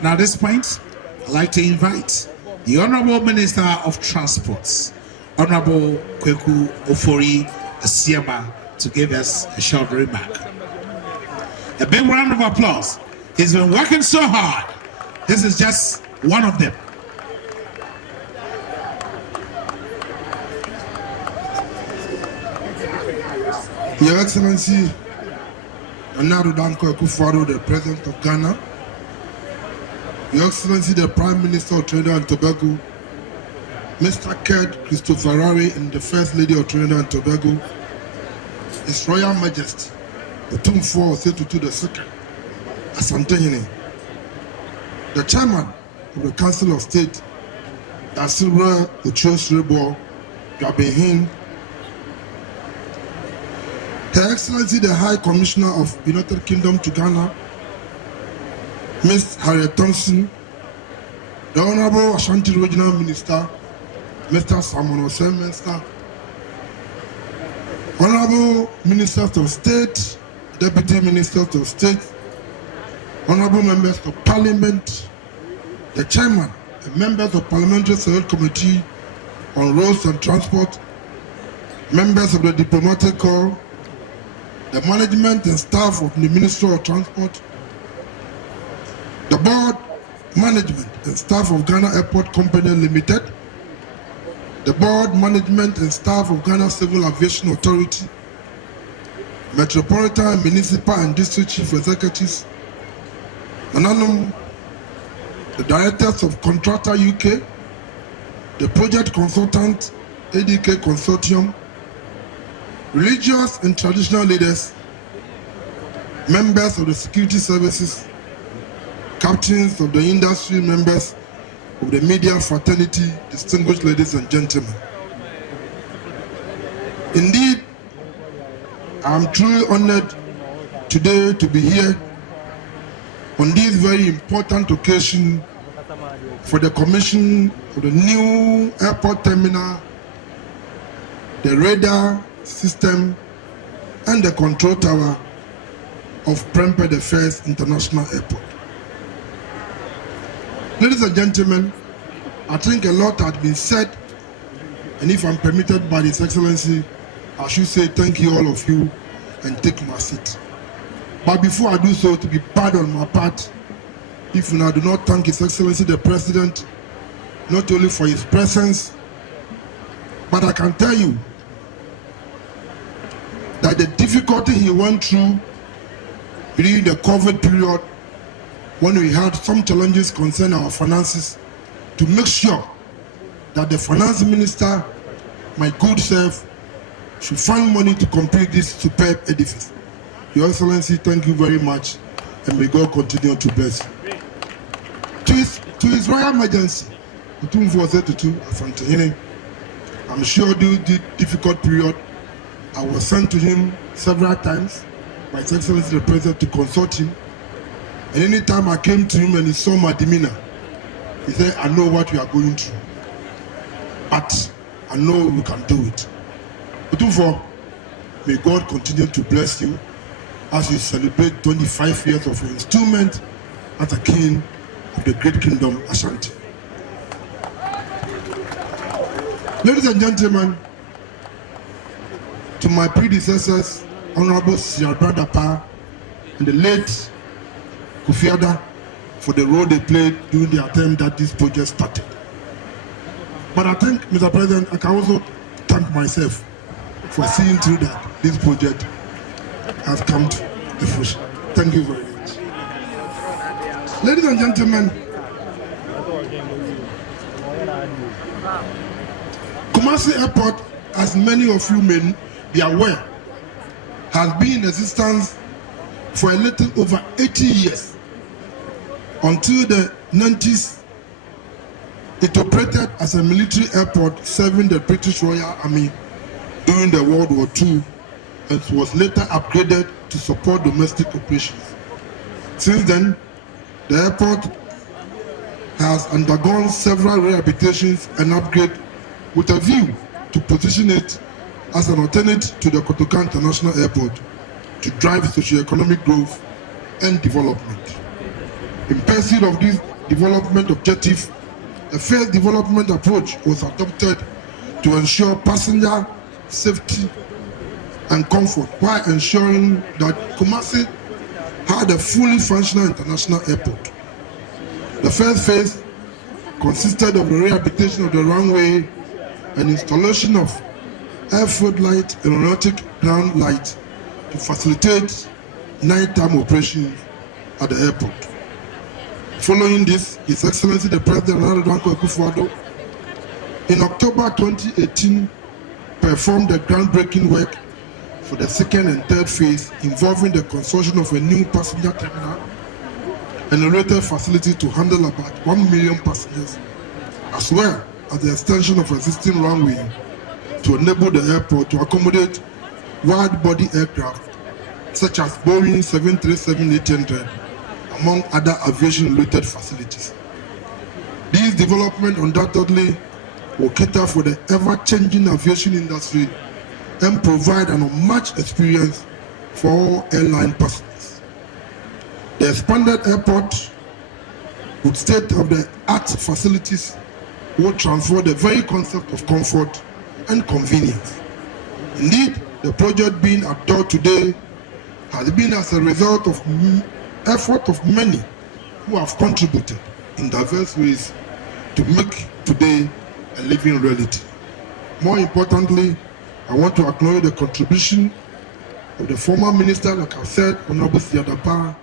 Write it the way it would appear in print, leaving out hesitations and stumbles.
Now, at this point, I'd like to invite the Honorable Minister of Transports, Honorable Kweku Ofori Asiema, to give us a short remark. A big round of applause. He's been working so hard. This is just one of them. Your Excellency, Honorable Danko Akufo-Addo, the President of Ghana, Your Excellency, the Prime Minister of Trinidad and Tobago, Mr. Ked Christopher Rari, and the First Lady of Trinidad and Tobago, His Royal Majesty, Opemsuo Osetutu II, Asante, the Chairman of the Council of State, Dasilra Ocho-Srebo, Gabehin, Her Excellency, the High Commissioner of United Kingdom to Ghana, Ms. Harriet Thompson, the Honorable Ashanti Regional Minister, Mr. Simon Osemester, Honorable Ministers of State, Deputy Ministers of State, Honorable Members of Parliament, the Chairman and members of Parliamentary Select Committee on Roads and Transport, members of the Diplomatic Corps, the management and staff of the Ministry of Transport, the board, management and staff of Ghana Airport Company Limited, the board, management and staff of Ghana Civil Aviation Authority, Metropolitan, Municipal and District Chief Executives, the directors of Contractor UK, the project consultant ADK Consortium, religious and traditional leaders, members of the security services, captains of the industry, members of the media fraternity, distinguished ladies and gentlemen. Indeed, I am truly honored today to be here on this very important occasion for the commission of the new airport terminal, the radar system, and the control tower of Prempeh I International Airport. Ladies and gentlemen, I think a lot has been said, and if I'm permitted by His Excellency, I should say thank you all of you and take my seat. But before I do so, to be bad on my part, if I do not thank His Excellency the President, not only for his presence, but I can tell you that the difficulty he went through during the COVID period, when we had some challenges concerning our finances, to make sure that the finance minister, my good self, should find money to complete this superb edifice. Your Excellency, thank you very much, and may God continue to bless you. To His Royal Majesty, Opemsuo Osetutu Asante, I'm sure during the difficult period, I was sent to him several times by His Excellency the President to consult him. And anytime I came to him and he saw my demeanor, he said, I know what you are going through, but I know you can do it. Opemsuo, may God continue to bless you as you celebrate 25 years of your installment as a king of the great kingdom Ashanti. Ladies and gentlemen, to my predecessors, Honorable Sir Bradapa and the late Kofi-Addo, for the role they played during the attempt that this project started. But I think, Mr. President, I can also thank myself for seeing through that this project has come to the fruition. Thank you very much. Ladies and gentlemen, Kumasi Airport, as many of you may be aware, has been in existence for a little over 80 years. Until the 90s, it operated as a military airport serving the British Royal Army during the World War II, and was later upgraded to support domestic operations. Since then, the airport has undergone several rehabilitations and upgrades with a view to position it as an alternative to the Kotoka International Airport to drive socio-economic growth and development. In pursuit of this development objective, a phased development approach was adopted to ensure passenger safety and comfort while ensuring that Kumasi had a fully functional international airport. The first phase consisted of the rehabilitation of the runway and installation of airfield light and aeronautic ground light to facilitate nighttime operations at the airport. Following this, His Excellency the President in October 2018 performed the groundbreaking work for the second and third phase involving the construction of a new passenger terminal and a related facility to handle about 1 million passengers, as well as the extension of existing runway to enable the airport to accommodate wide-body aircraft such as Boeing 737-800, among other aviation-related facilities. These developments undoubtedly will cater for the ever-changing aviation industry and provide an unmatched experience for all airline passengers. The expanded airport with state-of-the-art facilities will transfer the very concept of comfort and convenience. Indeed, the project being adored today has been as a result of effort of many who have contributed in diverse ways to make today a living reality. More importantly, I want to acknowledge the contribution of the former minister, like I said, Honorable Siadapa,